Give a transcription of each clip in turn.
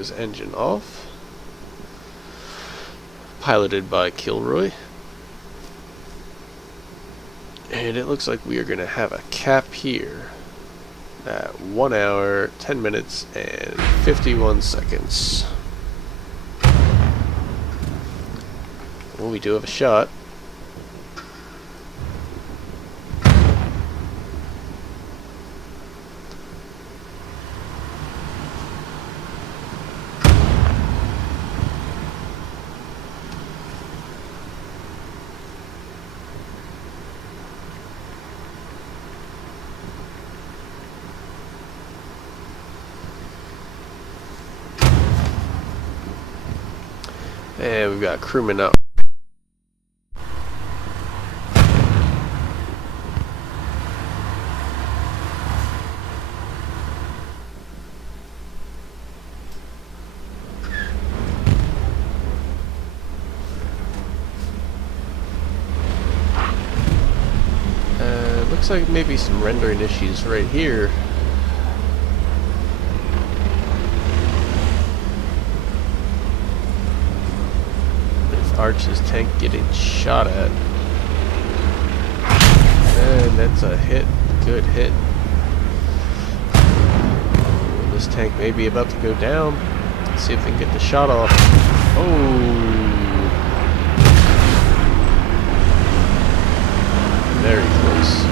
goes engine off. Piloted by Kilroy. And it looks like we are going to have a cap here at 1 hour, 10 minutes, and 51 seconds. Well, we do have a shot. And we've got crewmen up. Looks like maybe some rendering issues right here. Arch's tank getting shot at. And that's a hit. Good hit. This tank may be about to go down. Let's see if they can get the shot off. Oh! Very close.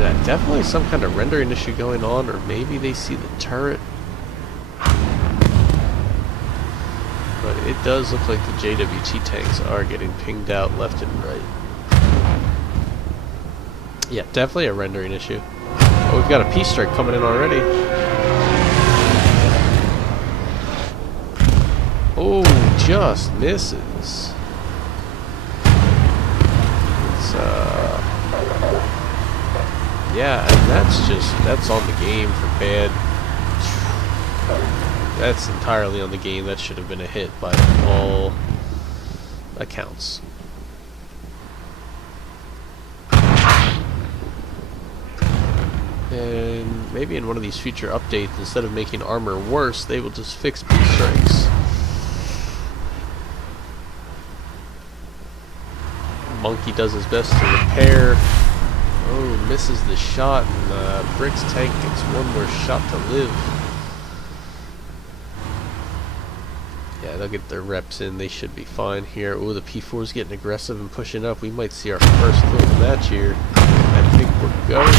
Yeah, definitely some kind of rendering issue going on, or maybe they see the turret. But it does look like the JWT tanks are getting pinged out left and right. Yeah, definitely a rendering issue. Oh, we've got a peace strike coming in already. Oh, just misses. It's, yeah, and that's on the game for bad. That's entirely on the game. That should have been a hit by all accounts. And maybe in one of these future updates, instead of making armor worse, they will just fix peace strikes. Monkey does his best to repair. Oh, misses the shot, and Brick's tank gets one more shot to live. Yeah, they'll get their reps in. They should be fine here. Oh, the P4's getting aggressive and pushing up. We might see our first kill of the match here. I think we're going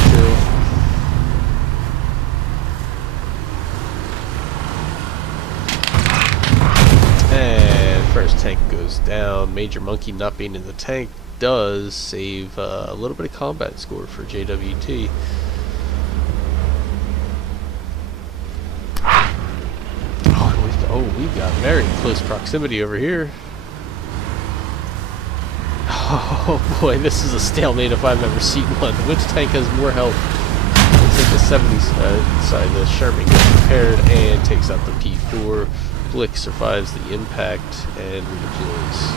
to. And first tank goes down. Major Monkey not being in the tank does save a little bit of combat score for JWT. Oh, we've got very close proximity over here. Oh boy, this is a stalemate if I've ever seen one. Which tank has more health? Looks like the 70s side, the Sherman gets repaired and takes out the P4. Blick survives the impact and redeploys.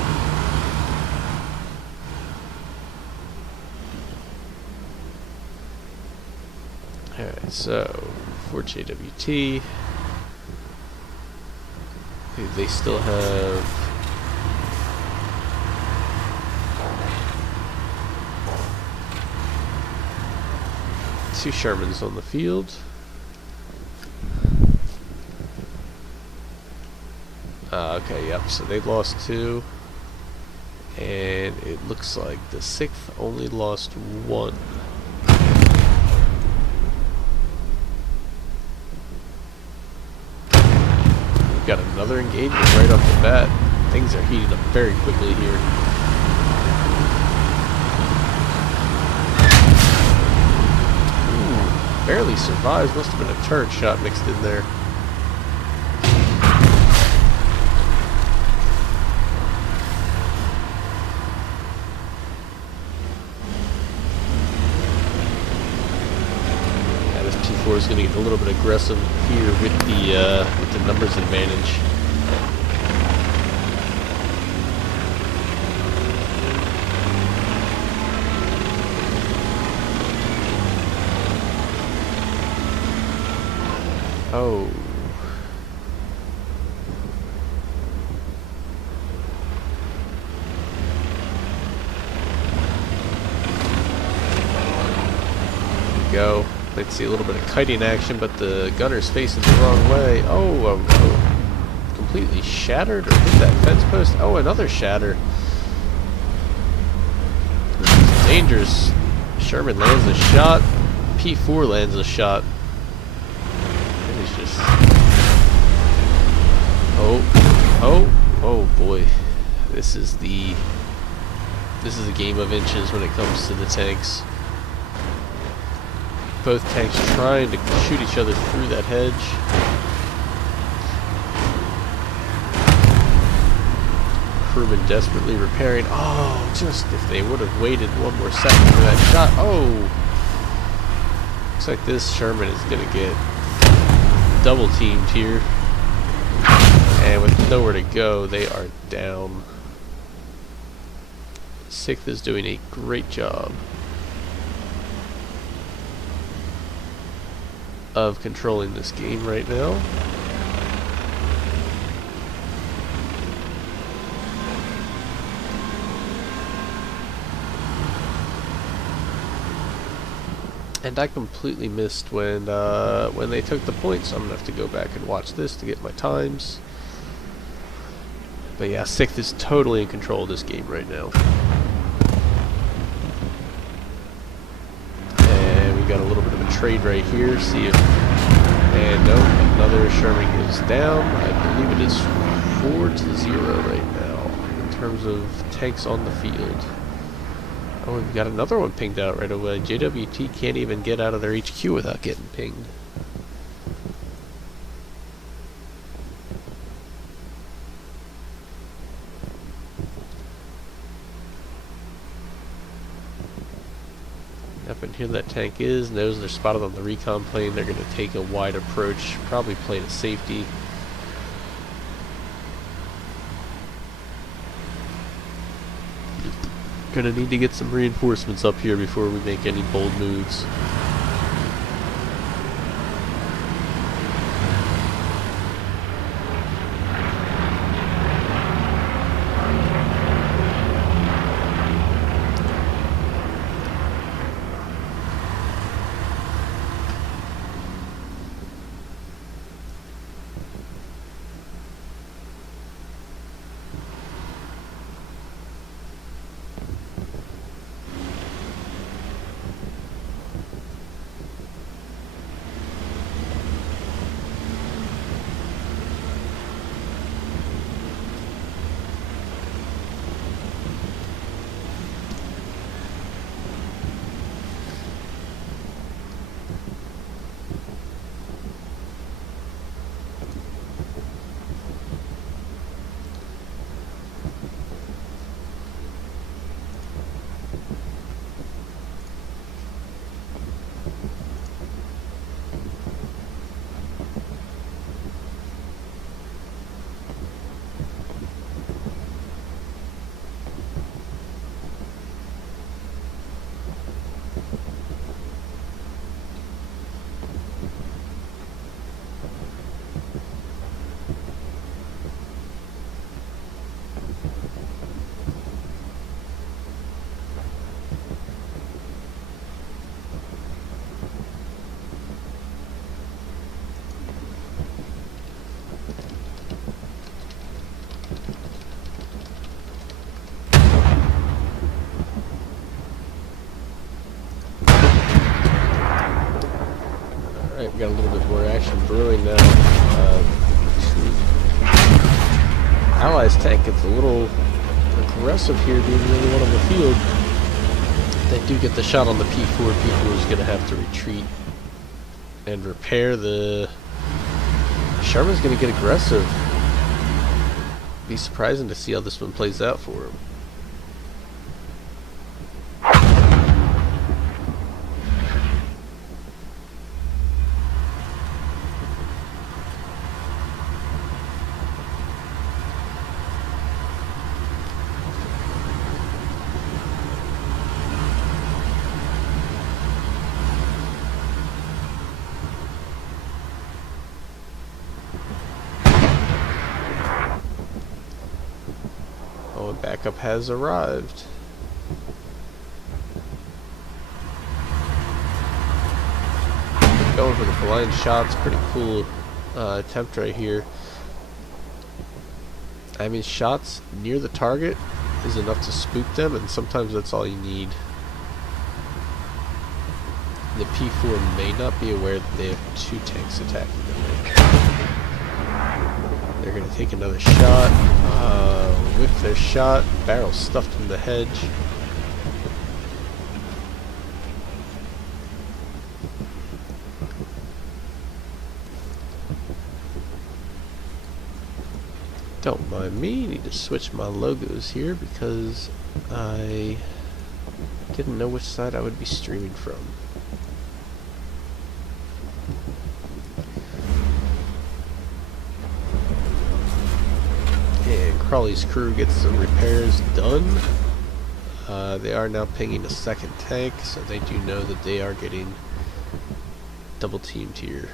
Alright, so for JWT, they still have two Shermans on the field. Okay, yep, so they lost two. And it looks like the 6th only lost one. Got another engagement right off the bat. Things are heating up very quickly here. Ooh, barely survives. Must have been a turret shot mixed in there. Yeah, this P4 is going to get a little bit aggressive here with the numbers advantage. Oh, go. Like to see a little bit of kiting action, but the gunner's facing the wrong way. Oh, completely shattered or hit that fence post. Oh, another shatter. This is dangerous. Sherman lands a shot. P4 lands a shot. And he's just... Oh boy. This is a game of inches when it comes to the tanks. Both tanks trying to shoot each other through that hedge. Crewman desperately repairing. Oh, just if they would have waited one more second for that shot. Oh! Looks like this Sherman is going to get double teamed here. And with nowhere to go, they are down. 6th is doing a great job of controlling this game right now. And I completely missed when they took the points, so I'm gonna have to go back and watch this to get my times. But yeah, 6th is totally in control of this game right now. And we got a little bit of a trade right here. See if... And no, another Sherman goes down. I believe it is 4-0 right now in terms of tanks on the field. Oh, we've got another one pinged out right away. JWT can't even get out of their HQ without getting pinged. Up in here that tank is, knows they're spotted on the recon plane. They're going to take a wide approach, probably play to safety. Gonna need to get some reinforcements up here before we make any bold moves. Alright, we got a little bit more action brewing now. Allies tank gets a little aggressive here, being the only one on the field. They do get the shot on the P4. P4 is going to have to retreat and repair the... Sherman's going to get aggressive. Be surprising to see how this one plays out for him. Backup has arrived. 'Cause over the blind shots. Pretty cool attempt right here. I mean, shots near the target is enough to spook them, and sometimes that's all you need. The P4 may not be aware that they have 2 tanks attacking them. They're going to take another shot. Whiff their shot. Barrel stuffed in the hedge. Don't mind me. Need to switch my logos here because I didn't know which side I would be streaming from. Crawley's crew gets some repairs done. They are now pinging a second tank, so they do know that they are getting double teamed here.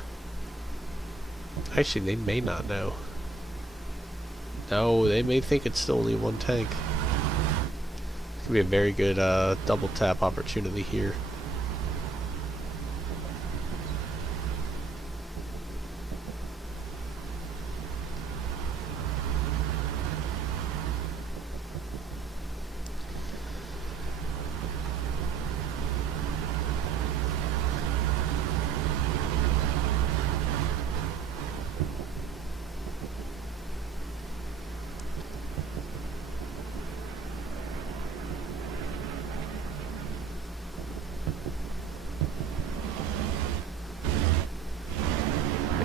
Actually, they may not know. No, they may think it's still only 1 tank. It's gonna be a very good double tap opportunity here.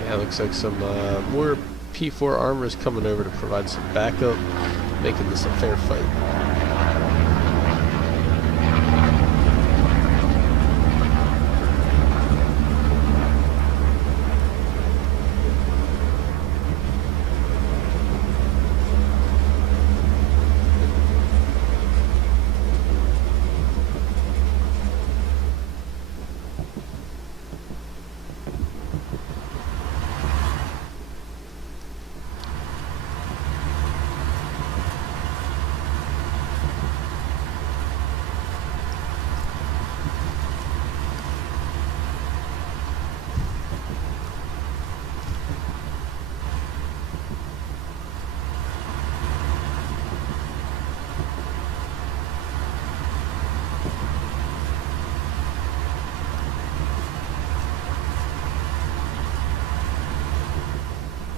Yeah, looks like some more P4 armor is coming over to provide some backup, making this a fair fight.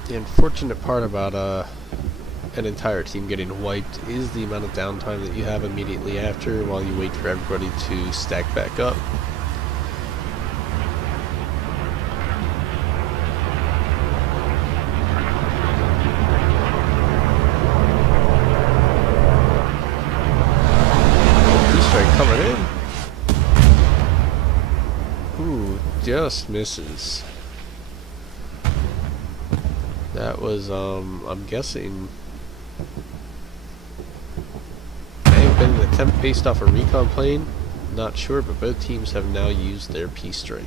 The unfortunate part about an entire team getting wiped is the amount of downtime that you have immediately after while you wait for everybody to stack back up. D-strike coming in. Ooh, just misses. That was, I'm guessing, may have been an attempt based off a recon plane. Not sure, but both teams have now used their P-strike.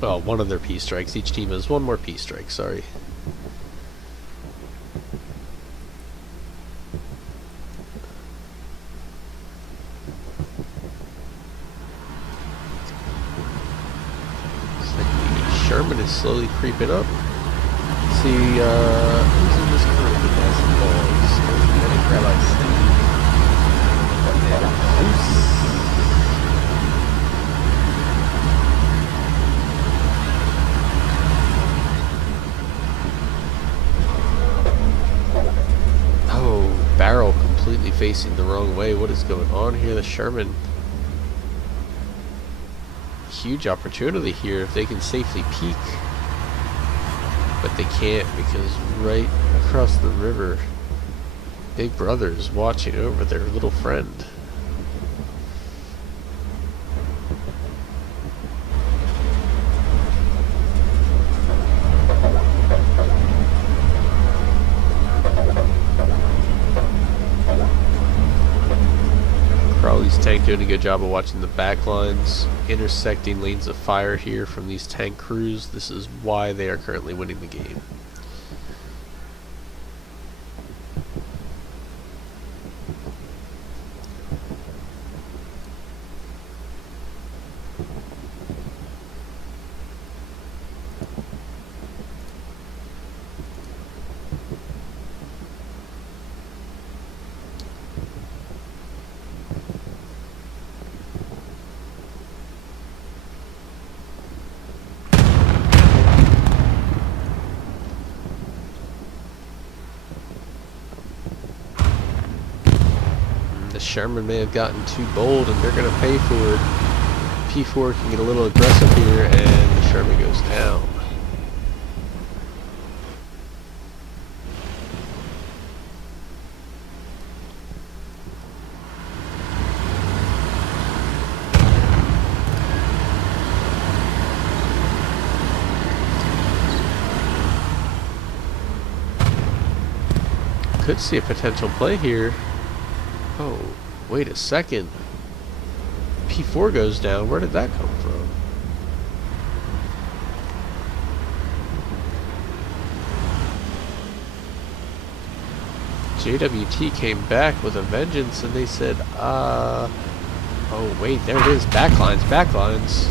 Well, one of their P-strikes. Each team has one more P-strike, sorry. Sherman is slowly creeping up. Let's see, who's in this crew that has the balls? Oh, barrel completely facing the wrong way. What is going on here? The Sherman. Huge opportunity here if they can safely peek, but they can't because right across the river Big Brother is watching over their little friend. Crowley's tank doing a good job of watching the back lines, intersecting lanes of fire here from these tank crews. This is why they are currently winning the game. Sherman may have gotten too bold, and they're going to pay for it. P4 can get a little aggressive here, and Sherman goes down. Could see a potential play here. Oh, wait a second. P4 goes down. Where did that come from? JWT came back with a vengeance and they said, oh wait, there it is. Backlines, backlines.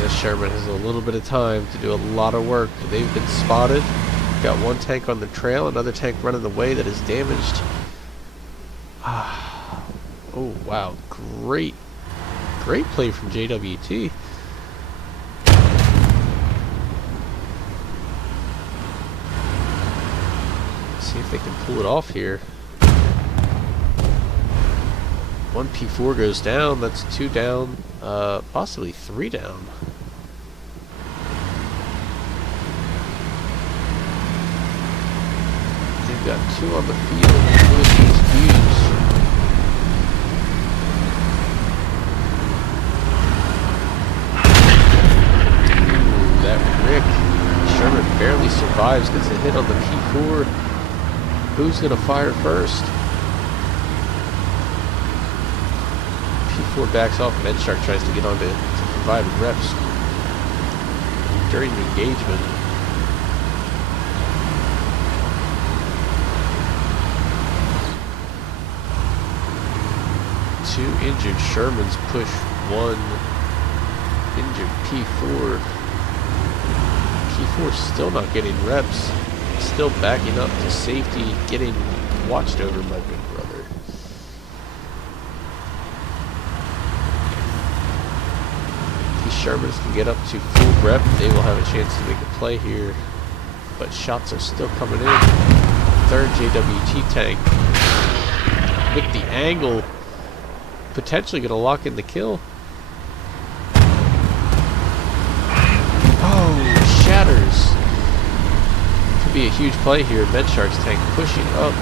This Sherman has a little bit of time to do a lot of work. They've been spotted. Got one tank on the trail, another tank running the way that is damaged. Oh wow, great play from JWT. See if they can pull it off here. One P4 goes down, that's 2 down, possibly 3 down. They've got 2 on the field with these views. Ooh, that Rick. Sherman barely survives, gets a hit on the P4. Who's gonna fire first? P4 backs off, Medshark tries to get on to provide reps during the engagement. Two injured Shermans push one injured P4. P4 still not getting reps, still backing up to safety, getting watched over by Big Brother. Shermans can get up to full rep, they will have a chance to make a play here. But shots are still coming in. Third JWT tank with the angle, potentially going to lock in the kill. Oh, shatters. Could be a huge play here. Medshark's tank pushing up.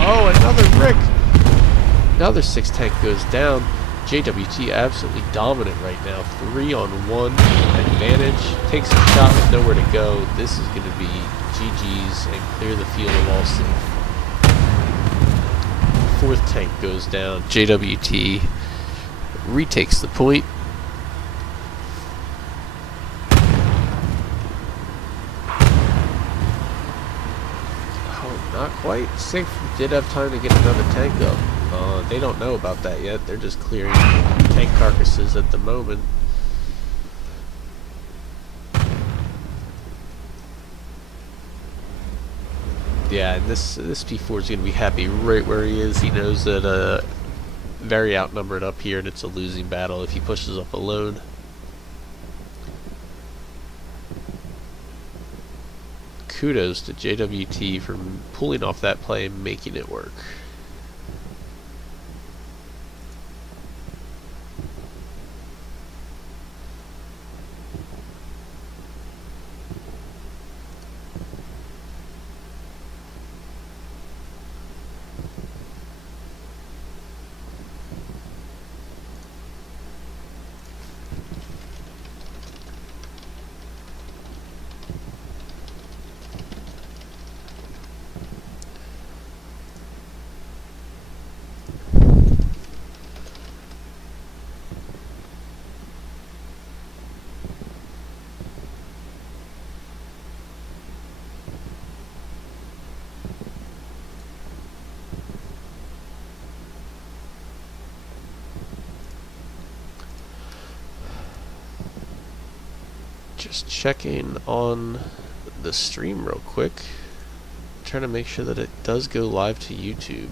Oh, another Rick. Another 6 tank goes down. JWT absolutely dominant right now. 3-on-1 advantage. Takes a shot with nowhere to go. This is going to be GG's and clear the field of all safe. 4th tank goes down. JWT retakes the point. Oh, not quite. 6th did have time to get another tank up. They don't know about that yet. They're just clearing tank carcasses at the moment. Yeah, and this P4 is going to be happy right where he is. He knows that very outnumbered up here, and it's a losing battle if he pushes up alone. Kudos to JWT for pulling off that play and making it work. Just checking on the stream real quick. Trying to make sure that it does go live to YouTube.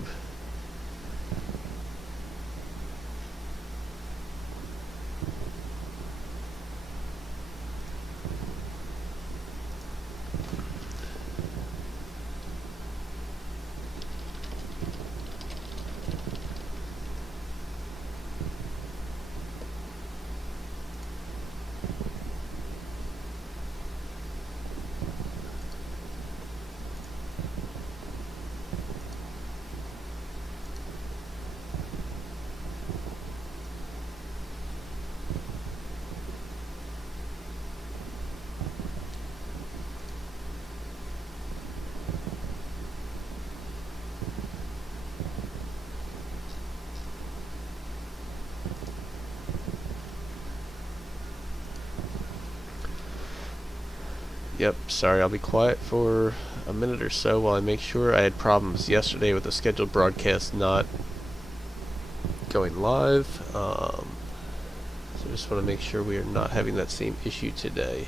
Yep, sorry, I'll be quiet for a minute or so while I make sure. I had problems yesterday with the scheduled broadcast not going live. So just want to make sure we are not having that same issue today.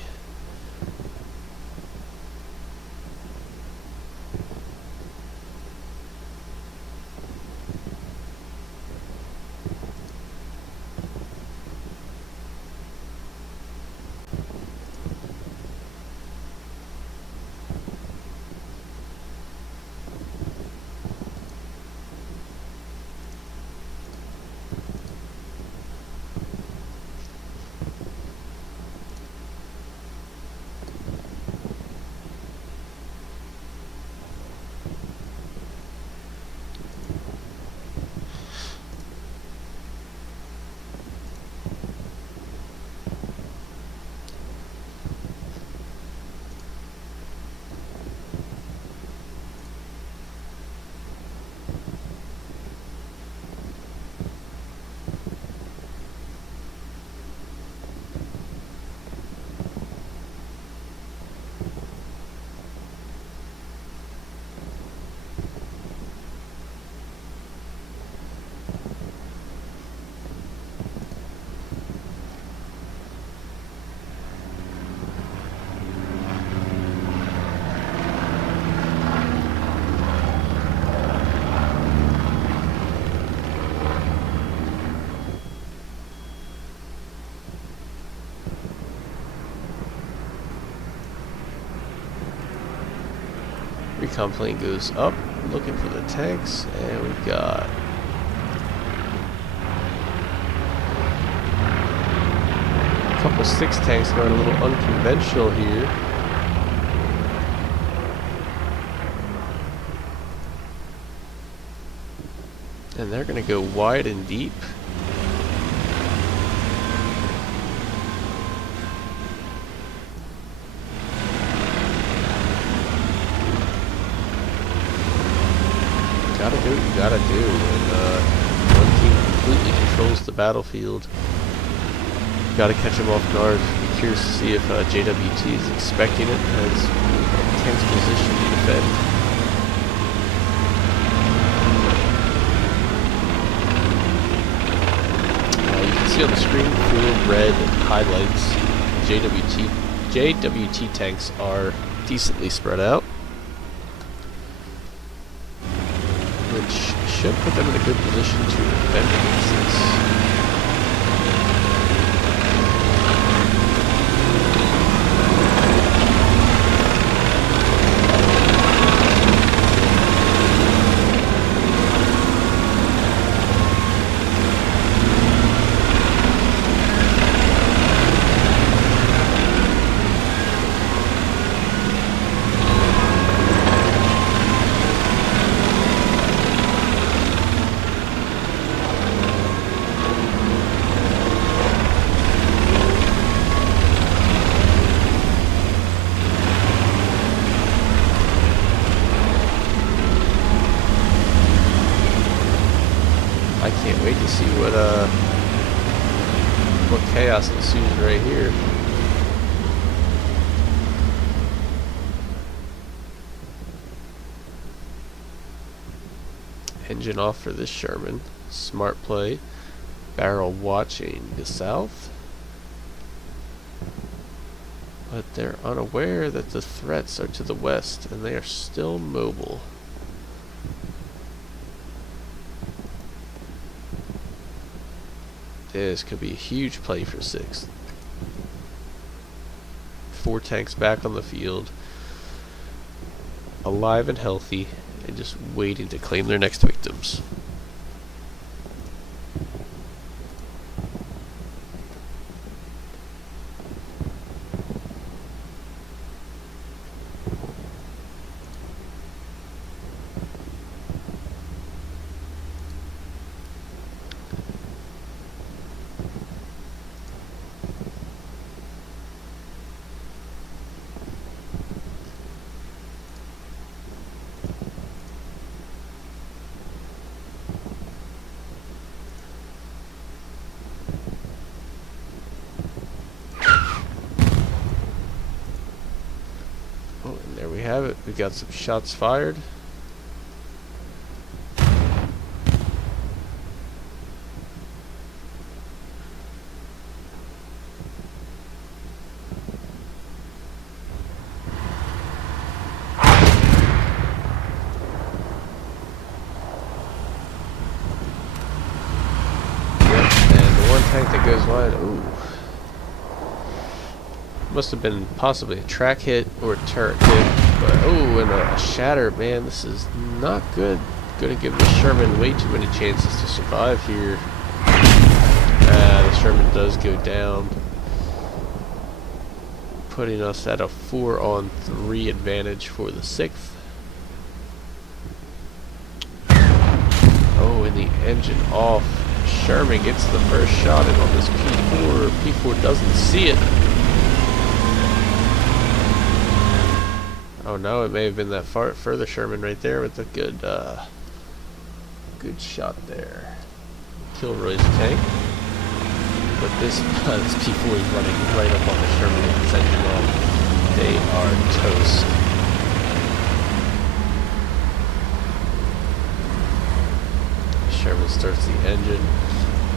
Recon plane goes up, looking for the tanks, and we've got a couple 6 tanks going a little unconventional here. And they're going to go wide and deep. Gotta do what you gotta do when one team completely controls the battlefield. Gotta catch them off guard. Be curious to see if JWT is expecting it as tanks position to defend. You can see on the screen full red highlights. JWT tanks are decently spread out, which should put them in a good position to defend against this. I can't wait to see what chaos ensues right here. Engine off for this Sherman. Smart play. Barrel watching the south. But they're unaware that the threats are to the west, and they are still mobile. This could be a huge play for 6th. 4 tanks back on the field, alive and healthy, and just waiting to claim their next victims. have it. We got some shots fired. Tank that goes wide. Ooh. Must have been possibly a track hit or a turret hit. But oh, and a shatter. Man, this is not good. Gonna give the Sherman way too many chances to survive here. The Sherman does go down, putting us at a 4-on-3 advantage for the 6th. Oh, and the engine off. Sherman gets the first shot in on this P4. P4 doesn't see it. Oh no, it may have been that further Sherman right there with a good shot there. Kilroy's tank. But this P4 is running right up on the Sherman with its engine off. They are toast. Sherman starts the engine.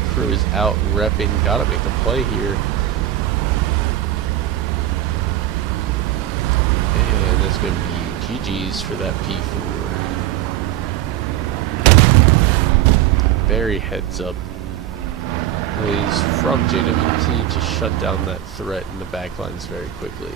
Crew is out repping. Gotta make a play here. And that's going to be GG's for that P4. Very heads up plays from JWT to shut down that threat in the backlines very quickly.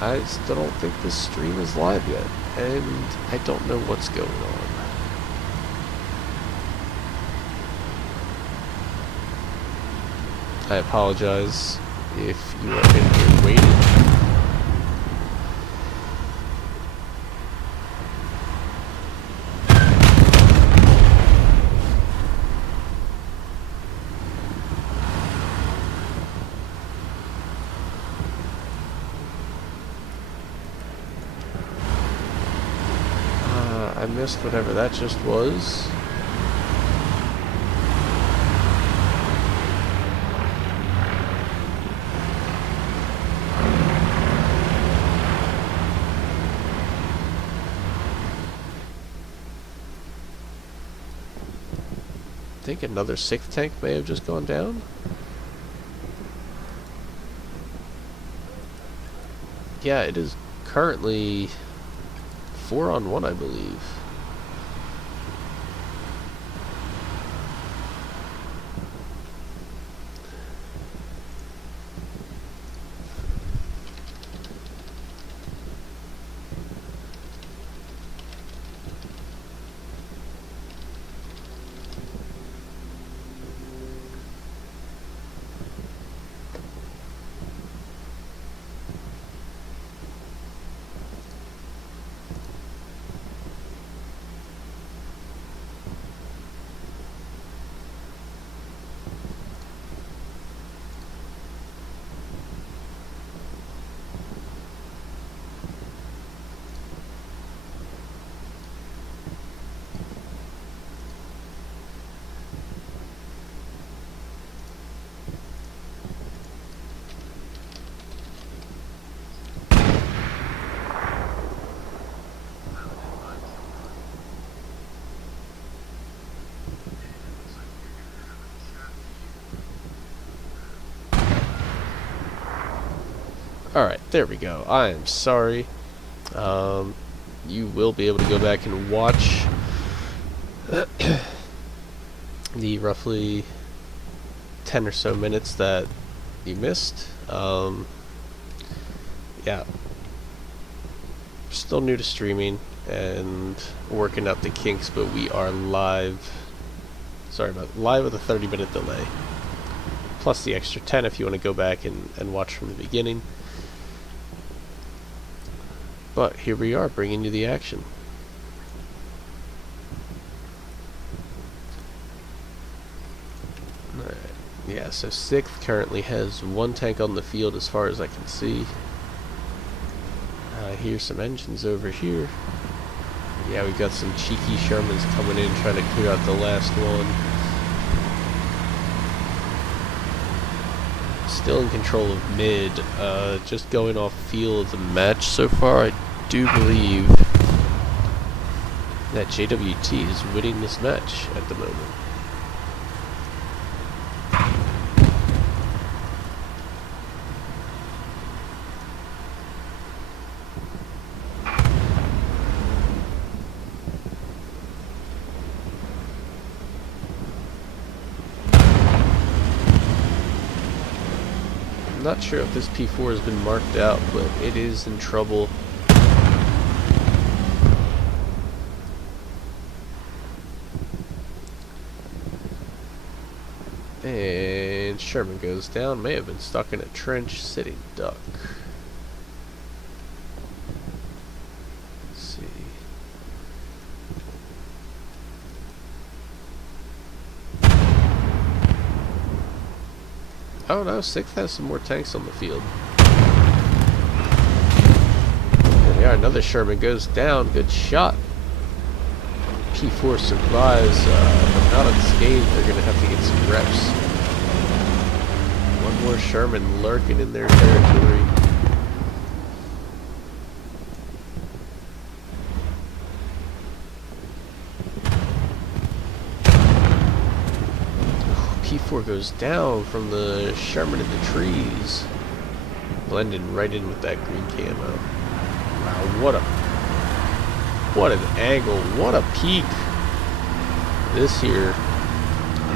I still don't think this stream is live yet, and I don't know what's going on. I apologize if you are in here waiting. I missed whatever that just was. I think another 6th tank may have just gone down. Yeah, it is currently 4-on-1, I believe. Alright, there we go. I am sorry. You will be able to go back and watch the roughly 10 or so minutes that you missed. Yeah. Still new to streaming and working out the kinks, but we are live. Sorry about live with a 30-minute delay. Plus the extra 10 if you want to go back and watch from the beginning. But here we are, bringing you the action. Alright, yeah, so 6th currently has 1 tank on the field as far as I can see. I hear some engines over here. Yeah, we got some cheeky Shermans coming in trying to clear out the last one. Still in control of mid. Just going off feel of the match so far, I do believe that JWT is winning this match at the moment. I'm not sure if this P4 has been marked out, but it is in trouble. And Sherman goes down. May have been stuck in a trench. Sitting duck. Let's see. Oh no, 6th has some more tanks on the field. There they are. Another Sherman goes down. Good shot. P4 survives, but not unscathed. They're going to have to get some reps. One more Sherman lurking in their territory. P4 goes down from the Sherman in the trees. Blending right in with that green camo. Wow, what an angle, what a peak. This here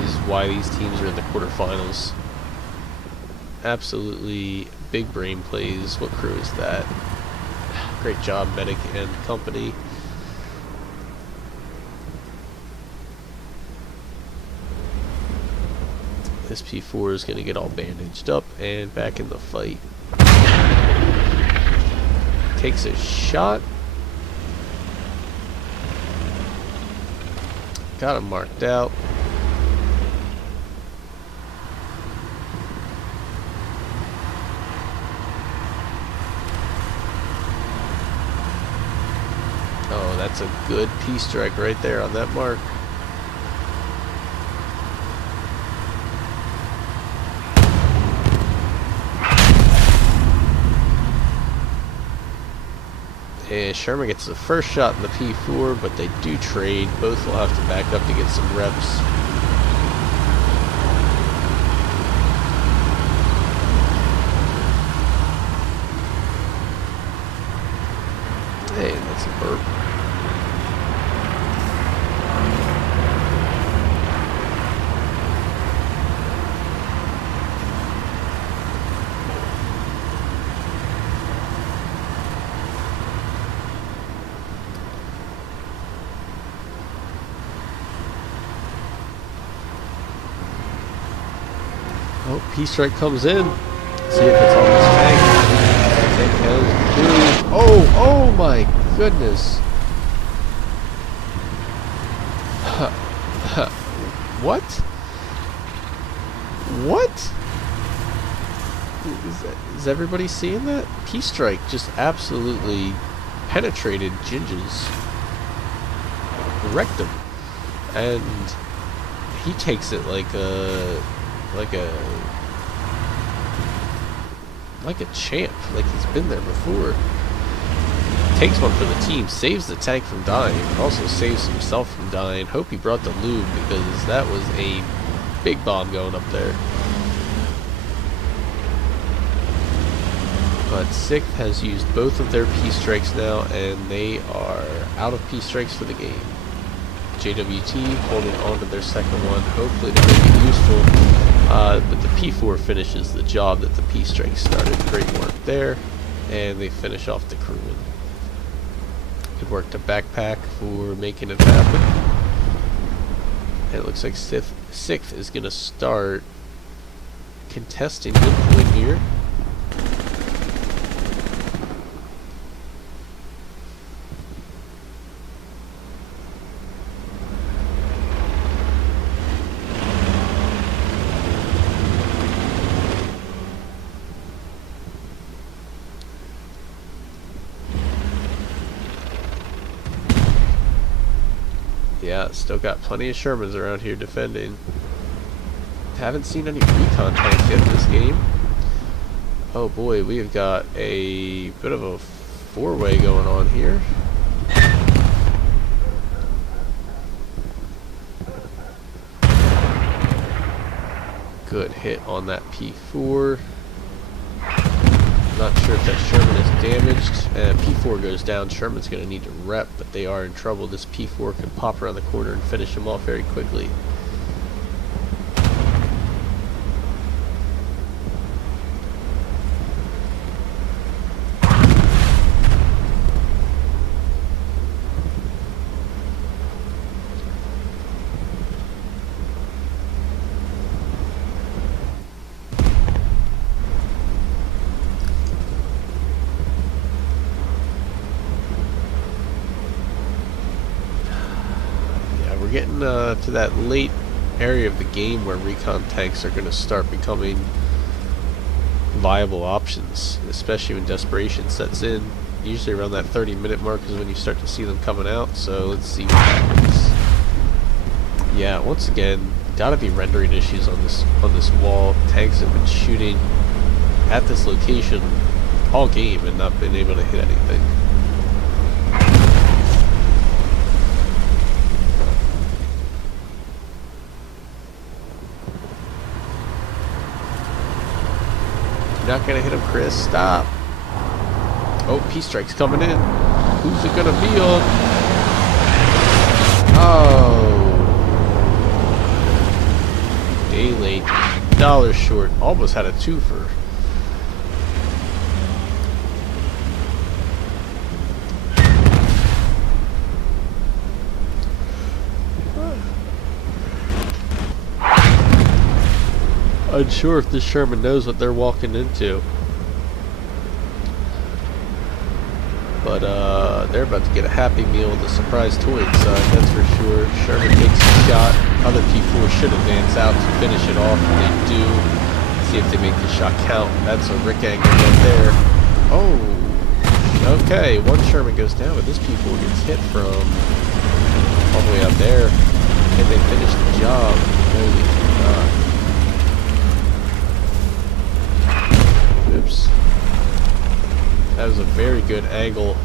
is why these teams are in the quarterfinals. Absolutely big brain plays. What crew is that? Great job, Medic and company. This P4 is going to get all bandaged up and back in the fight. Takes a shot. Got him marked out. Oh, that's a good P-strike right there on that mark. And Sherman gets the first shot in the P4, but they do trade. Both will have to back up to get some reps. Hey, that's a burp. Oh, P-strike comes in. See if it's on this tank. Tank has moved. Oh my goodness. What? What? Is everybody seeing that? P-strike just absolutely penetrated Ginger's rectum, and he takes it like a champ, like he's been there before. Takes one for the team, saves the tank from dying, also saves himself from dying. Hope he brought the lube, because that was a big bomb going up there. But 6th has used both of their P-strikes now, and they are out of P-strikes for the game. JWT holding on to their second one, hopefully to make it useful. But the P4 finishes the job that the P-strike started. Great work there, and they finish off the crewman. Good work to Backpack for making it happen. And it looks like 6th is going to start contesting midpoint here. Yeah, still got plenty of Shermans around here defending. Haven't seen any recon tanks yet in this game. Oh boy, we have got a bit of a four-way going on here. Good hit on that P4. Not sure if that Sherman is damaged. P4 goes down. Sherman's going to need to rep, but they are in trouble. This P4 can pop around the corner and finish him off very quickly. We're getting to that late area of the game where recon tanks are going to start becoming viable options, especially when desperation sets in. Usually around that 30-minute mark is when you start to see them coming out, so let's see what happens. Yeah, once again, gotta be rendering issues on this wall. Tanks have been shooting at this location all game and not been able to hit anything. You're not gonna hit him, Chris. Stop. Oh, P-Strike's coming in. Who's it gonna be on? Oh. Day late. $1 short. Almost had a twofer. Unsure if this Sherman knows what they're walking into. But they're about to get a happy meal with a surprise toy inside, that's for sure. Sherman takes a shot. Other P4 should advance out to finish it off, and they do. See if they make the shot count. That's a Rick angle right there. Oh, okay. One Sherman goes down, but this P4 gets hit from all the way out there. Can they finish the job? No, they cannot. Oops. That was a very good angle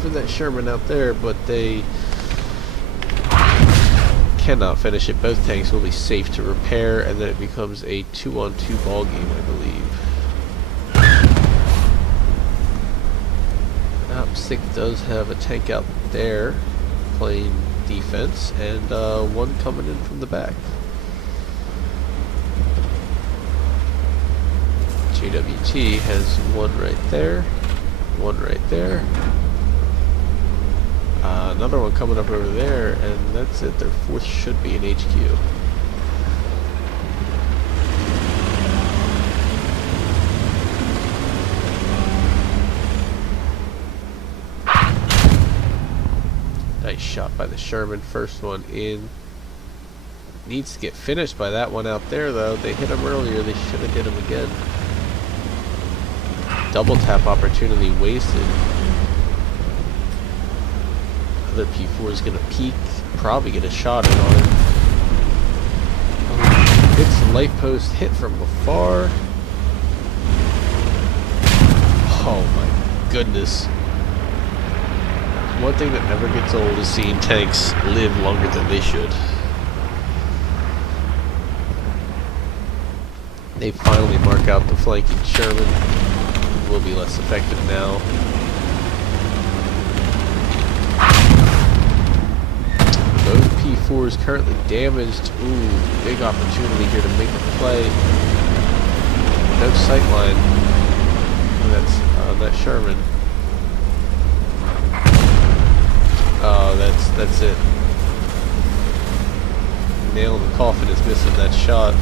for that Sherman out there, but they cannot finish it. Both tanks will be safe to repair, and then it becomes a 2-on-2 ball game, I believe. Op 6 does have a tank out there playing defense, and one coming in from the back. JWT has one right there, one right there, another one coming up over there, and that's it. Their fourth should be an HQ. Nice shot by the Sherman, first one in. Needs to get finished by that one out there though. They hit him earlier, they should have hit him again. Double tap opportunity wasted. Other P4 is gonna peek, probably get a shot in on him. Oh, hits the light post, hit from afar. Oh my goodness. One thing that never gets old is seeing tanks live longer than they should. They finally mark out the flanking Sherman. Will be less effective now. Both P4s currently damaged. Ooh, big opportunity here to make a play. No sight line. That's that Sherman. Oh, that's it. Nail in the coffin is missing that shot.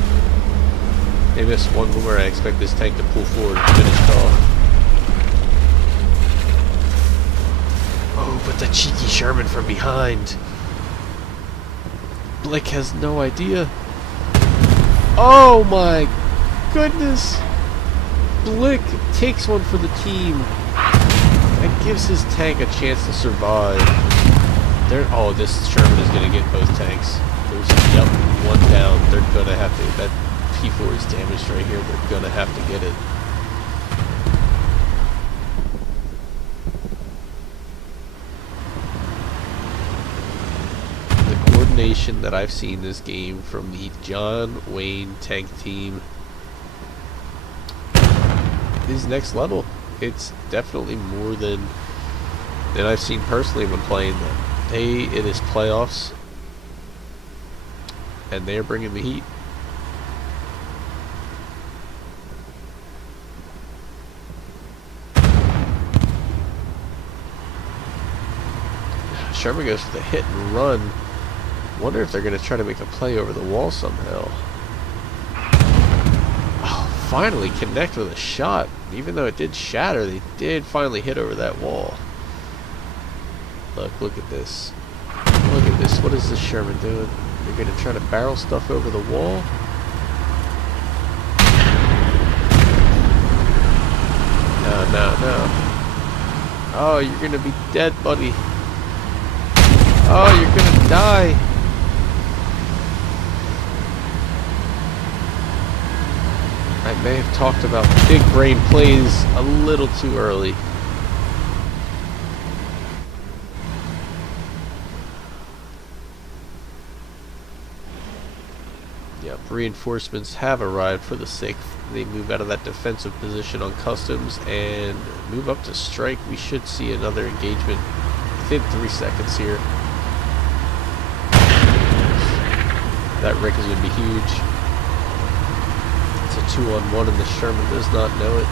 They missed one more. I expect this tank to pull forward and finish it off. Oh, but the cheeky Sherman from behind. Blick has no idea. Oh my goodness. Blick takes one for the team and gives his tank a chance to survive. Oh, this Sherman is gonna get both tanks. There's yep, one down. They're gonna have to. That P4 is damaged right here. They're gonna have to get it. The coordination that I've seen this game from the John Wayne tank team is next level. It's definitely more than I've seen personally when playing them. It is playoffs, and they're bringing the heat. Sherman goes for the hit and run. Wonder if they're going to try to make a play over the wall somehow. Oh, finally connect with a shot. Even though it did shatter, they did finally hit over that wall. Look at this. Look at this. What is this Sherman doing? They're going to try to barrel stuff over the wall? No. Oh, you're going to be dead, buddy. Oh, you're going to die. I may have talked about big brain plays a little too early. Yep, reinforcements have arrived for the 6th. They move out of that defensive position on customs and move up to strike. We should see another engagement within 3 seconds here. That Rick is going to be huge. It's a 2-on-1 and the Sherman does not know it.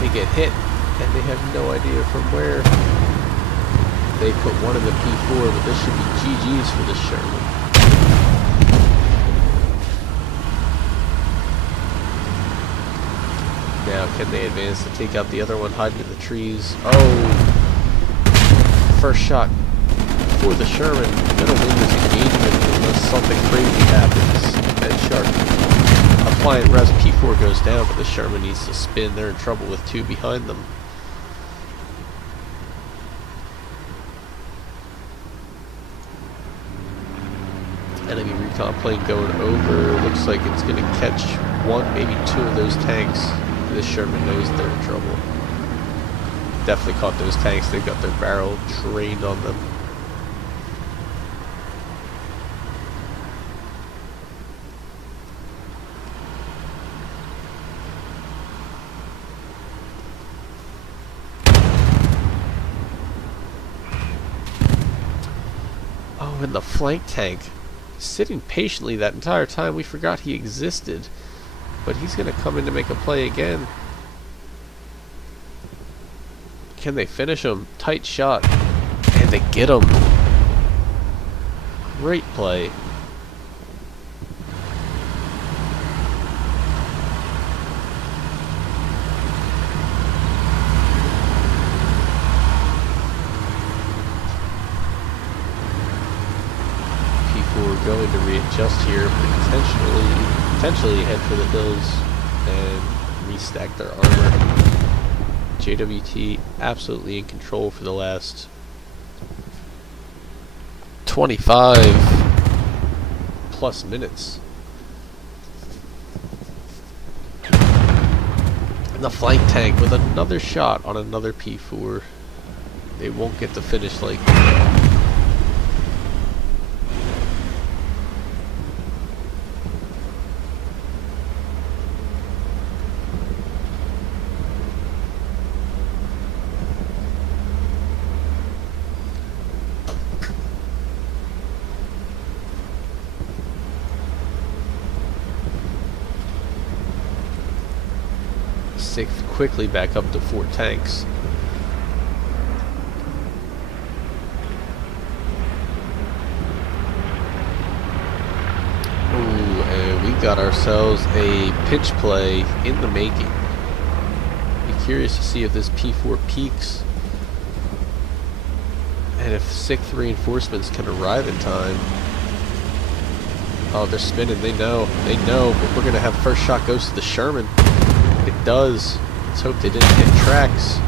They get hit and they have no idea from where. They put one in the P4, but this should be GG's for the Sherman. Now, can they advance to take out the other one hiding in the trees? Oh! First shot for the Sherman. Gonna win this engagement unless something crazy happens. And Shark applying res. P4 goes down, but the Sherman needs to spin. They're in trouble with 2 behind them. Enemy recon plane going over. Looks like it's going to catch 1, maybe 2 of those tanks. This Sherman knows they're in trouble. Definitely caught those tanks. They've got their barrel trained on them. Oh, and the flank tank. Sitting patiently that entire time. We forgot he existed. But he's going to come in to make a play again. Can they finish him? Tight shot. And they get him. Great play. We're going to readjust here, potentially head for the hills and restack their armor. JWT absolutely in control for the last 25 plus minutes. And the flank tank with another shot on another P4. They won't get the finish like that. Sixth quickly back up to 4 tanks. Ooh, and we got ourselves a pitch play in the making. Be curious to see if this P4 peaks and if 6th reinforcements can arrive in time. Oh, they're spinning. They know. But we're gonna have first shot goes to the Sherman. It does. Let's hope they didn't hit tracks.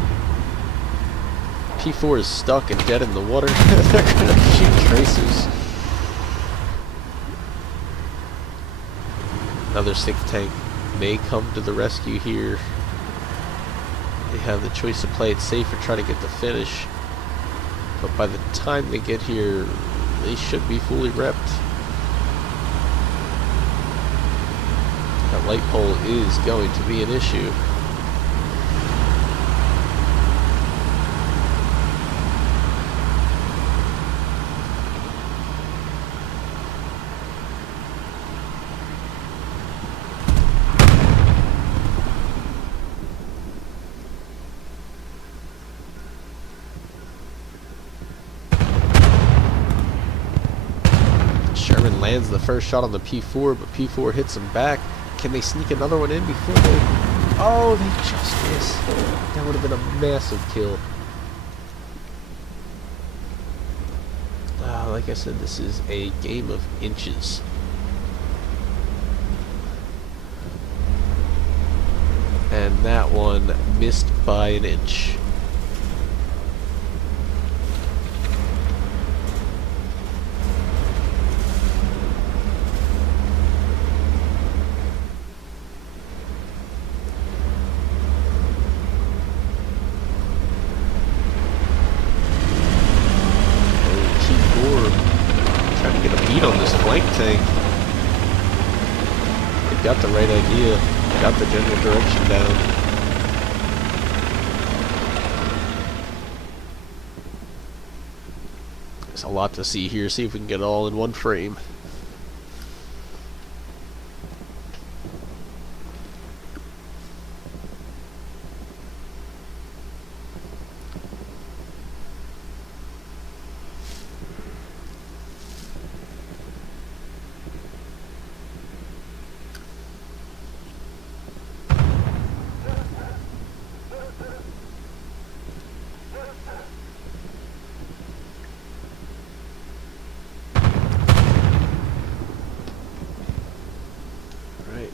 P4 is stuck and dead in the water. They're gonna shoot tracers. Another 6th tank may come to the rescue here. They have the choice to play it safe or try to get the finish. But by the time they get here, they should be fully repped. That light pole is going to be an issue. Lands the first shot on the P4, but P4 hits him back. Can they sneak another one in before they... Oh, they just missed. That would have been a massive kill. Like I said, this is a game of inches. And that one missed by an inch. On this flank tank. They've got the right idea, got the general direction down. There's a lot to see here, see if we can get it all in one frame.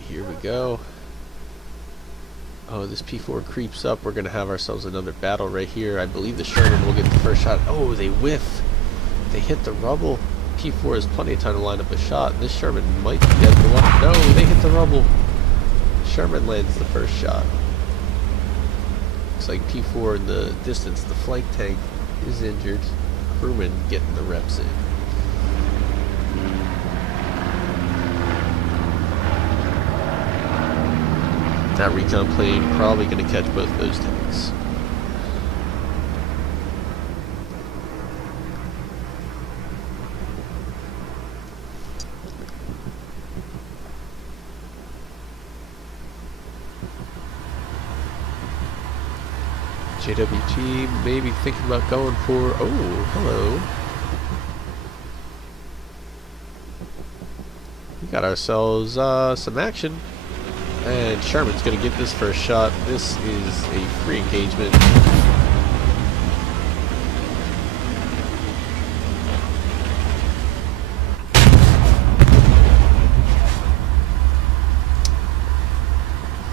Here we go. Oh, this P4 creeps up. We're going to have ourselves another battle right here. I believe the Sherman will get the first shot. Oh, they whiff. They hit the rubble. P4 has plenty of time to line up a shot. This Sherman might get the one. No, they hit the rubble. Sherman lands the first shot. Looks like P4 in the distance. The flank tank is injured. Crewman getting the reps in. That recon plane probably going to catch both those tanks. JWT maybe thinking about going for... Oh, hello. We got ourselves some action. And Sherman's going to get this first shot. This is a free engagement.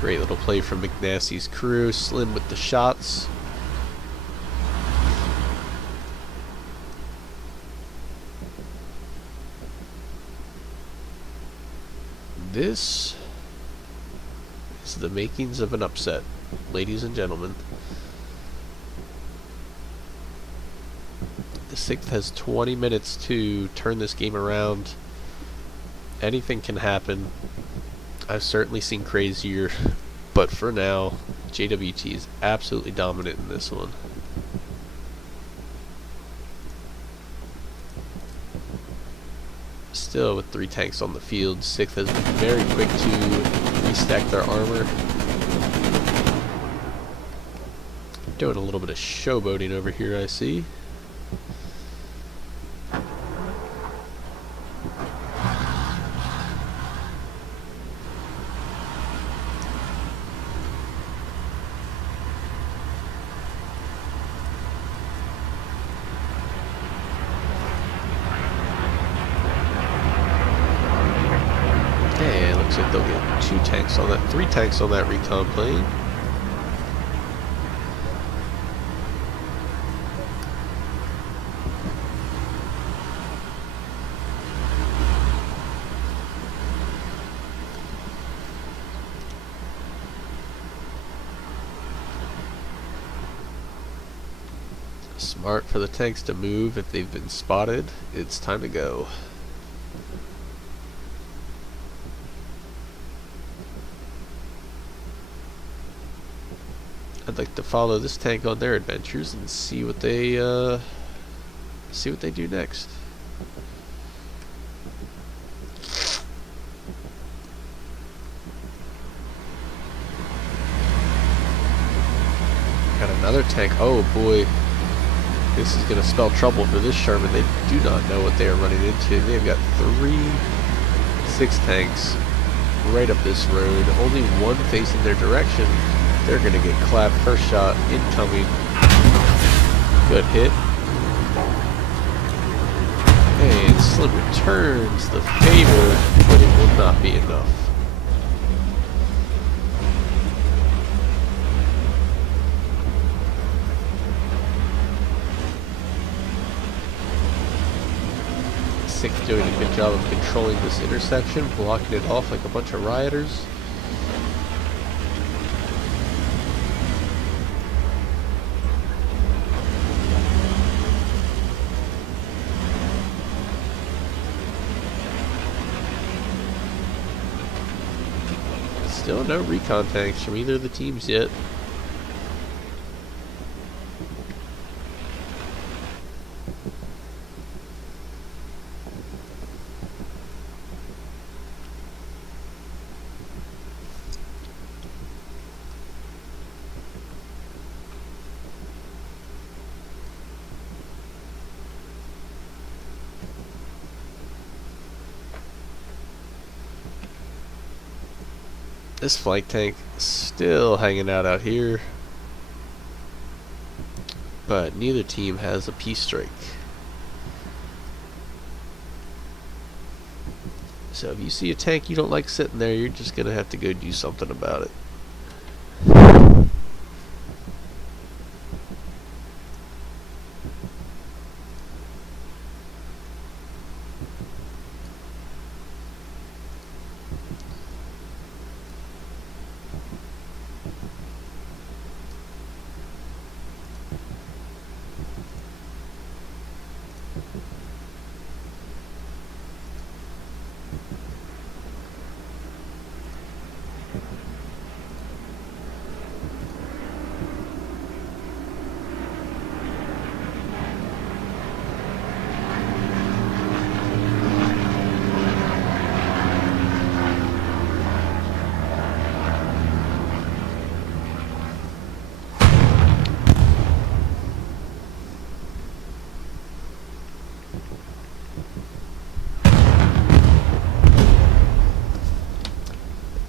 Great little play from McNasty's crew. Slim with the shots. This is the makings of an upset, ladies and gentlemen. The 6th has 20 minutes to turn this game around. Anything can happen. I've certainly seen crazier, but for now, JWT is absolutely dominant in this one. Still with 3 tanks on the field, 6th has been very quick to restack their armor. Doing a little bit of showboating over here, I see. Looks like they'll get 2 tanks on that, 3 tanks on that recon plane. Smart for the tanks to move if they've been spotted. It's time to go. I'd like to follow this tank on their adventures and see what they do next. Got another tank. Oh boy. This is going to spell trouble for this Sherman. They do not know what they are running into. They've got 6 tanks right up this road. Only one facing their direction. They're going to get clapped. First shot incoming. Good hit. And Slim returns the favor, but it will not be enough. Sick doing a good job of controlling this intersection, blocking it off like a bunch of rioters. Still no recon tanks from either of the teams yet. This flank tank still hanging out here, but neither team has a peace strike. So if you see a tank you don't like sitting there, you're just gonna have to go do something about it.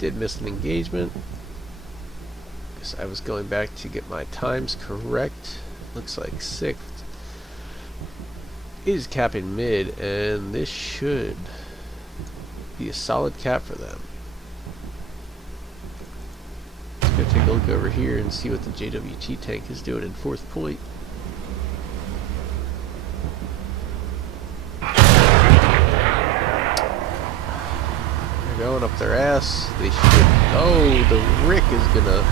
Did miss an engagement because I was going back to get my times correct. Looks like 6th is capping mid, and this should be a solid cap for them. Let's go take a look over here and see what the JWT tank is doing in 4th point. Going up their ass. They should. Oh, the Rick is gonna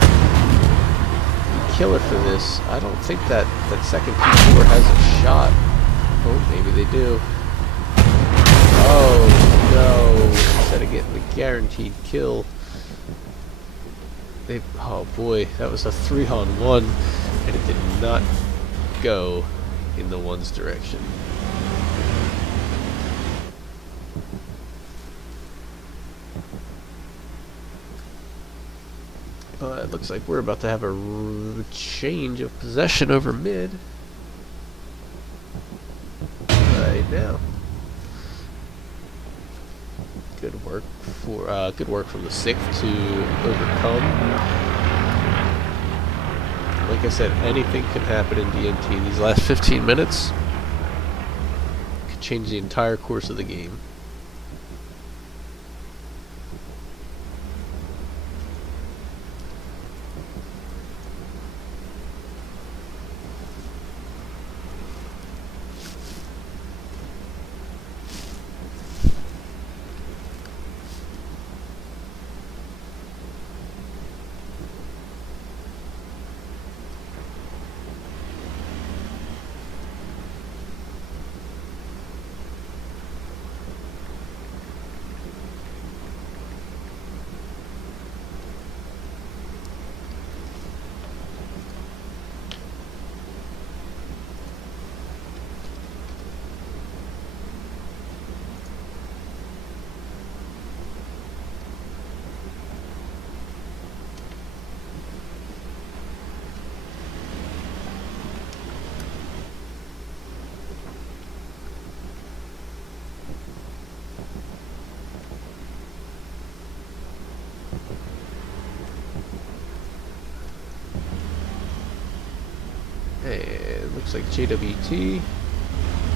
be killer for this. I don't think that second P4 has a shot. Oh, maybe they do. Oh no! Instead of getting the guaranteed kill, they. Oh boy, that was a 3-on-1, and it did not go in the one's direction. It looks like we're about to have a change of possession over mid right now. Good work from the 6th to overcome. Like I said, anything can happen in DMT. These last 15 minutes could change the entire course of the game. Looks like JWT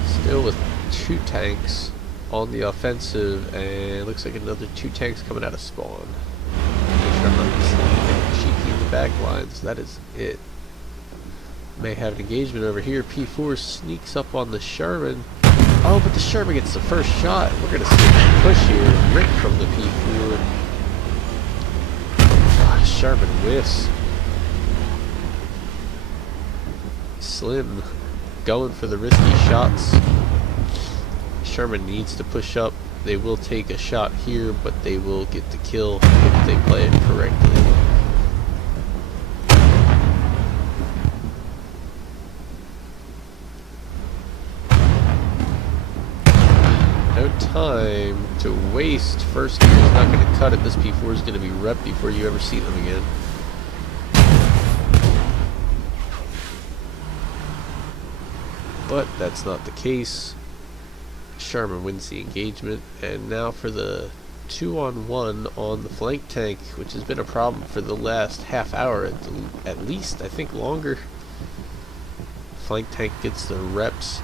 still with 2 tanks on the offensive, and looks like another 2 tanks coming out of spawn. Make sure I'm not missing anything cheeky in the back lines. That is it. May have an engagement over here. P4 sneaks up on the Sherman. Oh, but the Sherman gets the first shot. We're going to see a push here. Rip from the P4. Ah, Sherman whiffs. Slim going for the risky shots. Sherman needs to push up. They will take a shot here, but they will get the kill if they play it correctly. No time to waste. First gear is not going to cut it. This P4 is going to be rep before you ever see them again. But that's not the case. Sherman wins the engagement, and now for the 2-on-1 on the flank tank, which has been a problem for the last half hour at least, I think longer. Flank tank gets the reps.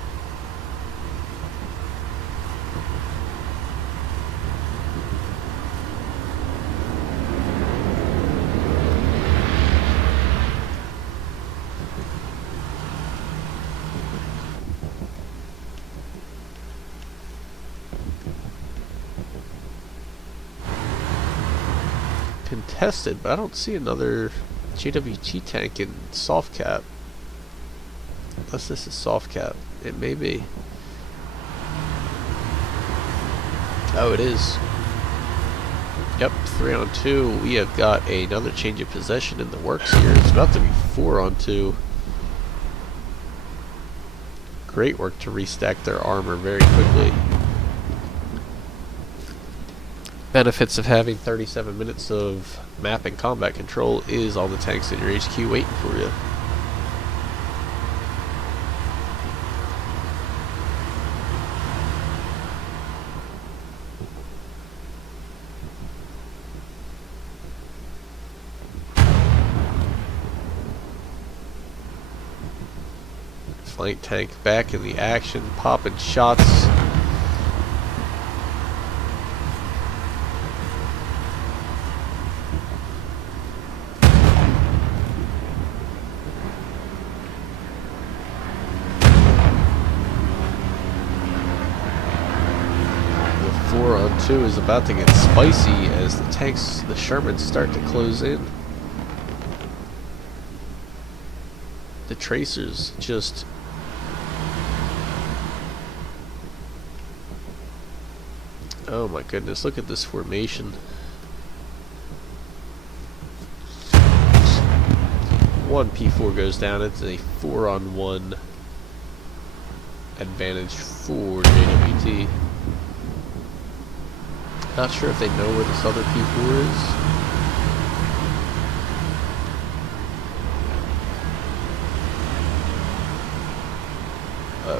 Contested, but I don't see another JWT tank in soft cap. Unless this is soft cap. It may be. Oh, it is. Yep, 3-on-2. We have got another change of possession in the works here. It's about to be 4-on-2. Great work to restack their armor very quickly. Benefits of having 37 minutes of map and combat control is all the tanks in your HQ waiting for you. Flank tank back in the action, popping shots. The 4-on-2 is about to get spicy as the tanks, the Shermans, start to close in. The tracers just oh my goodness, look at this formation. One P4 goes down. It's a 4-on-1 advantage for JWT. Not sure if they know where this other P4 is.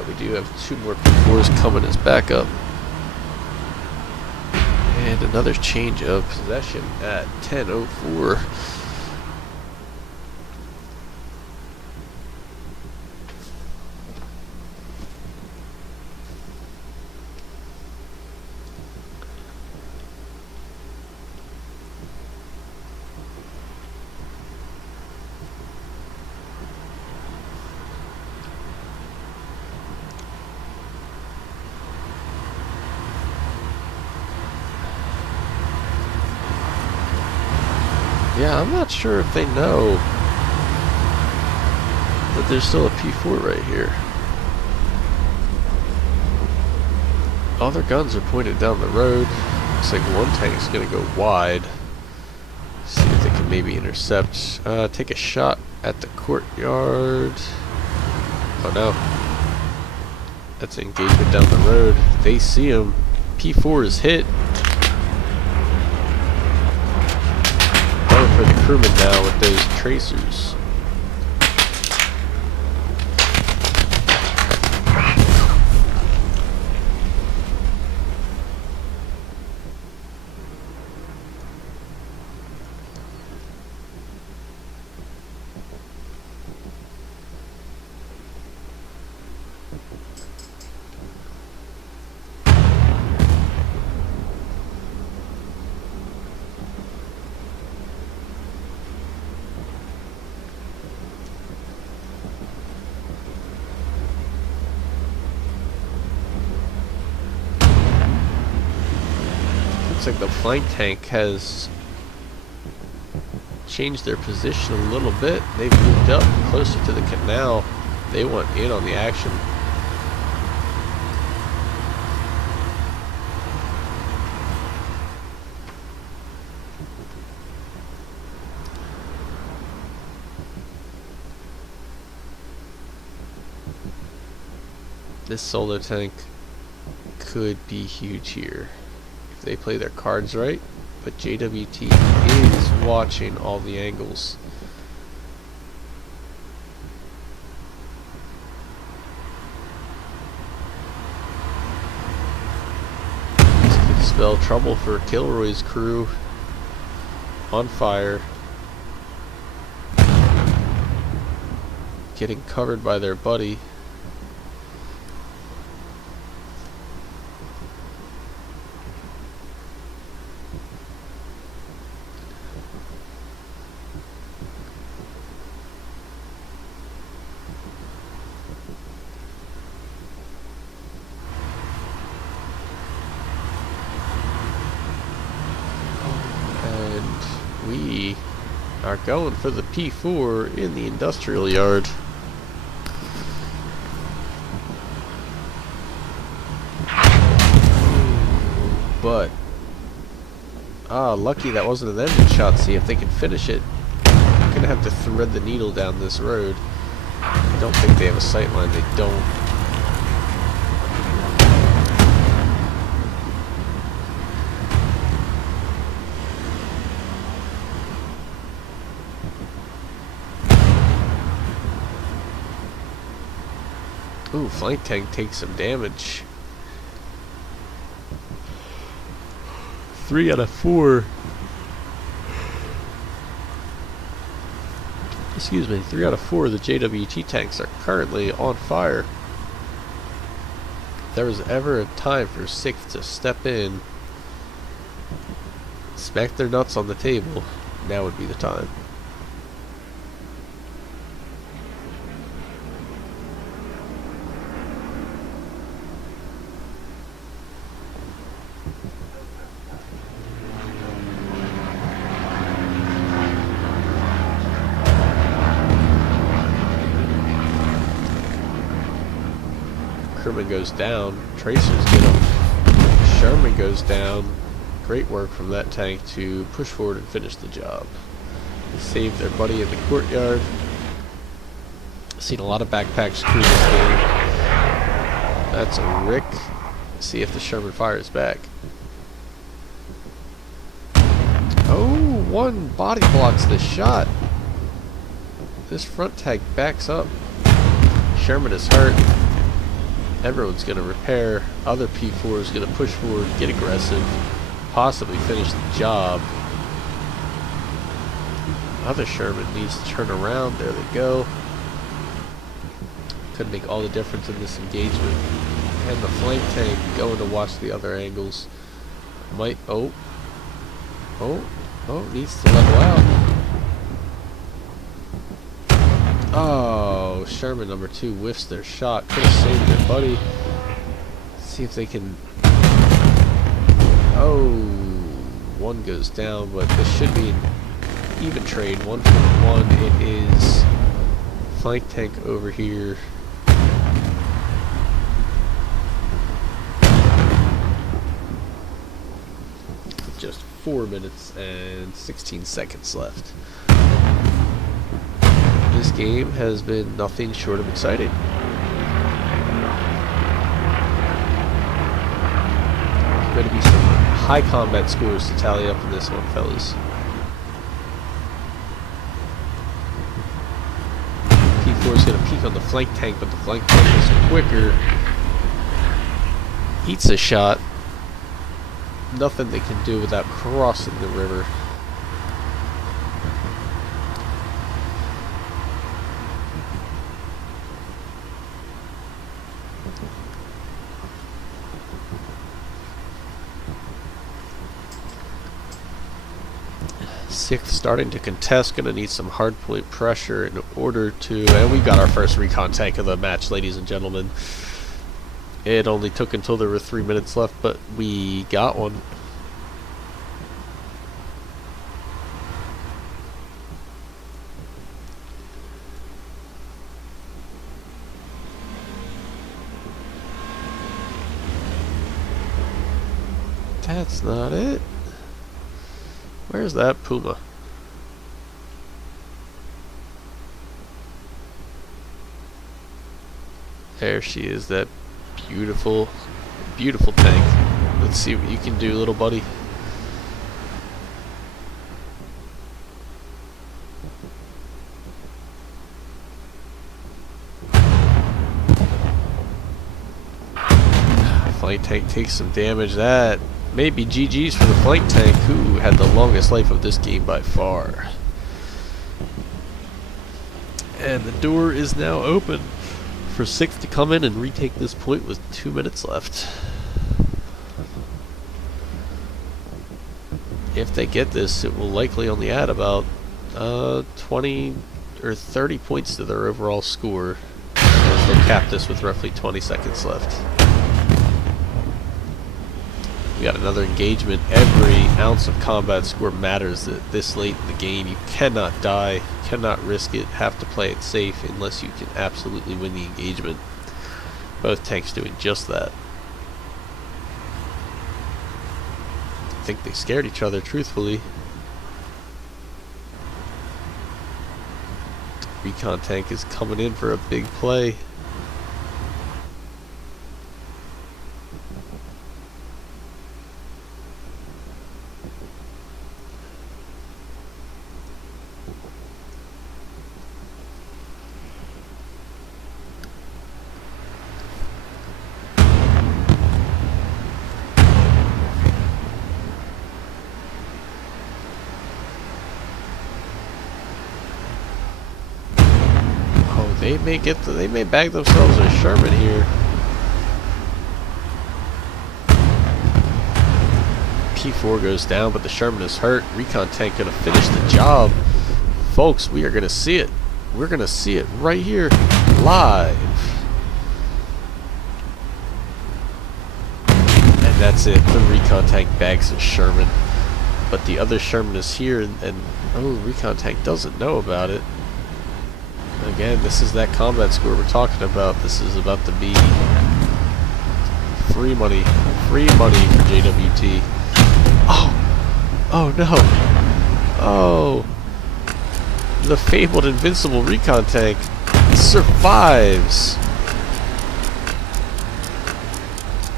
We do have 2 more P4s coming as backup. And another change of possession at 10:04. Yeah, I'm not sure if they know that there's still a P4 right here. All their guns are pointed down the road. Looks like one tank's gonna go wide. See if they can maybe intercept. Take a shot at the courtyard. Oh no. That's an engagement down the road. They see him. P4 is hit. For the crewmen now with those tracers. Looks like the flank tank has changed their position a little bit. They've moved up closer to the canal. They want in on the action. This solar tank could be huge here if they play their cards right, but JWT is watching all the angles. This could spell trouble for Kilroy's crew. On fire, getting covered by their buddy. We are going for the P4 in the industrial yard. But lucky that wasn't an engine shot. See if they can finish it. I'm gonna have to thread the needle down this road. I don't think they have a sight line. They don't. Ooh, flank tank takes some damage. 3 out of 4. Excuse me, 3 out of 4 of the JWT tanks are currently on fire. If there was ever a time for 6th to step in, smack their nuts on the table, now would be the time. Sherman goes down. Tracers get him. Sherman goes down. Great work from that tank to push forward and finish the job. They saved their buddy in the courtyard. Seen a lot of backpacks through this game. That's a Rick. See if the Sherman fires back. Oh, one body blocks the shot. This front tank backs up. Sherman is hurt. Everyone's going to repair. Other P4 is going to push forward, get aggressive, possibly finish the job. Other Sherman needs to turn around. There they go. Could make all the difference in this engagement. And the flank tank going to watch the other angles. Might, needs to level out. Oh, Sherman number 2 whiffs their shot. Could have saved their buddy. Let's see if they can. Oh, one goes down, but this should be an even trade. 1 for 1. It is flank tank over here. Just 4 minutes and 16 seconds left. This game has been nothing short of exciting. There's going to be some high combat scores to tally up in this one, fellas. P4 is going to peek on the flank tank, but the flank tank is quicker. Eats a shot. Nothing they can do without crossing the river. Sixth starting to contest, gonna need some hard point pressure in order to, and we got our first recon tank of the match, ladies and gentlemen. It only took until there were 3 minutes left, but we got one. That's not it. Where's that Puma? There she is, that beautiful, beautiful tank. Let's see what you can do, little buddy. Flank tank takes some damage. That may be GG's for the flank tank, who had the longest life of this game by far. And the door is now open for 6 to come in and retake this point with 2 minutes left. If they get this, it will likely only add about 20 or 30 points to their overall score, as they'll cap this with roughly 20 seconds left. We got another engagement. Every ounce of combat score matters this late in the game. You cannot die, cannot risk it, have to play it safe unless you can absolutely win the engagement. Both tanks doing just that. I think they scared each other, truthfully. Recon tank is coming in for a big play. They may bag themselves a Sherman here. P4 goes down, but the Sherman is hurt. Recon tank gonna finish the job. Folks, we are gonna see it. We're gonna see it right here, live. And that's it. The Recon tank bags a Sherman. But the other Sherman is here, and oh, Recon tank doesn't know about it. Again, this is that combat score we're talking about. This is about to be free money for JWT. Oh no. Oh, the fabled invincible Recon tank survives.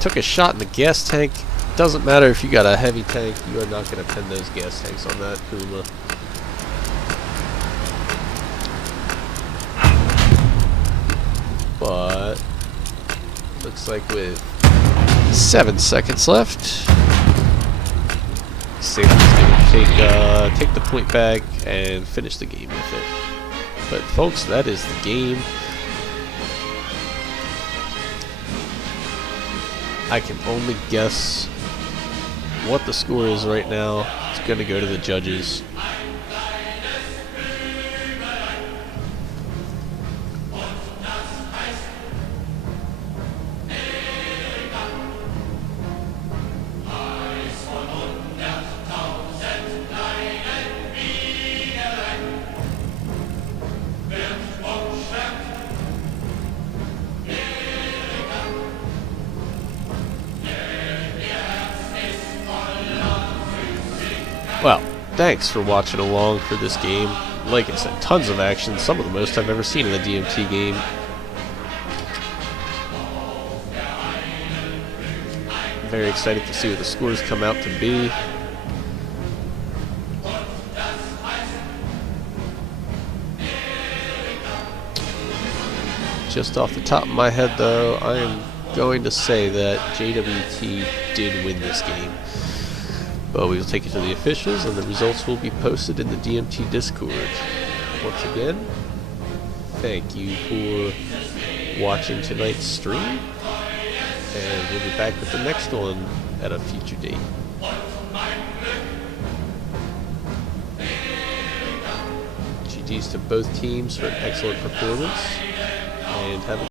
Took a shot in the gas tank. Doesn't matter if you got a heavy tank, you are not going to pin those gas tanks on that Puma. But looks like with 7 seconds left, Satan's gonna take the point back and finish the game with it. But folks, that is the game. I can only guess what the score is right now. It's gonna go to the judges. Well, thanks for watching along for this game. Like I said, tons of action, some of the most I've ever seen in a DMT game. Very excited to see what the scores come out to be. Just off the top of my head, though, I am going to say that JWT did win this game. But we will take it to the officials, and the results will be posted in the DMT Discord. Once again, thank you for watching tonight's stream, and we'll be back with the next one at a future date. GG's to both teams for an excellent performance, and have a